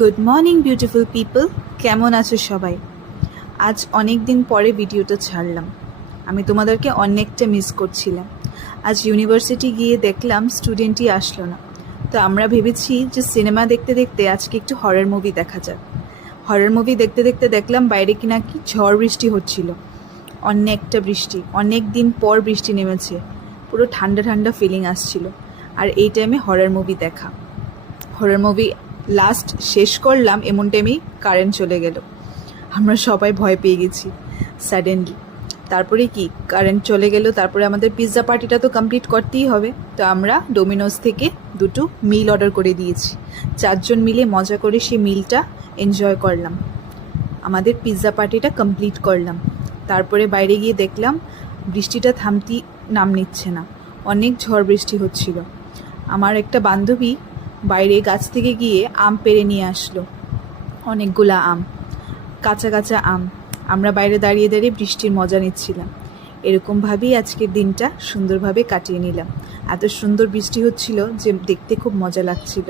Good morning beautiful people, কেমন আছো সবাই? আজ অনেক দিন পরে ভিডিওটা ছাড়লাম। আমি তোমাদেরকে অনেকটা মিস করছিলাম। আজ ইউনিভার্সিটি গিয়ে দেখলাম স্টুডেন্টই আসলো না। তো আমরা ভেবেছি যে সিনেমা দেখতে দেখতে আজকে একটু হরর মুভি দেখা যাক। হরর মুভি দেখতে দেখতে দেখলাম বাইরে কিনা কি ঝড় বৃষ্টি হচ্ছিল। অনেকটা বৃষ্টি, অনেক দিন পর বৃষ্টি নেমেছে। পুরো ঠান্ডা ঠান্ডা ফিলিং আসছিল। আর এই টাইমে হরর মুভি দেখা। হরর মুভি লাস্ট শেষ করলাম এমন টাইমেই কারেন্ট চলে গেল। আমরা সবাই ভয় পেয়ে গেছি সাডেনলি। তারপরে কি কারেন্ট চলে গেল, তারপরে আমাদের পিৎজা পার্টিটা তো কমপ্লিট করতেই হবে। তো আমরা ডোমিনোজ থেকে 2টো মিল অর্ডার করে দিয়েছি। 4জন মিলে মজা করে সেই মিলটা এনজয় করলাম। আমাদের পিৎজা পার্টিটা কমপ্লিট করলাম। তারপরে বাইরে গিয়ে দেখলাম বৃষ্টিটা থামতি নাম নিচ্ছে না, অনেক ঝড় বৃষ্টি হচ্ছিল। আমার একটা বান্ধবী বাইরে গাছ থেকে গিয়ে আম পেড়ে নিয়ে আসলো, অনেকগুলা আম, কাঁচা কাঁচা আম। আমরা বাইরে দাঁড়িয়ে দাঁড়িয়ে বৃষ্টির মজা নিচ্ছিলাম। এরকমভাবেই আজকের দিনটা সুন্দরভাবে কাটিয়ে নিলাম। এত সুন্দর বৃষ্টি হচ্ছিল যে দেখতে খুব মজা লাগছিল।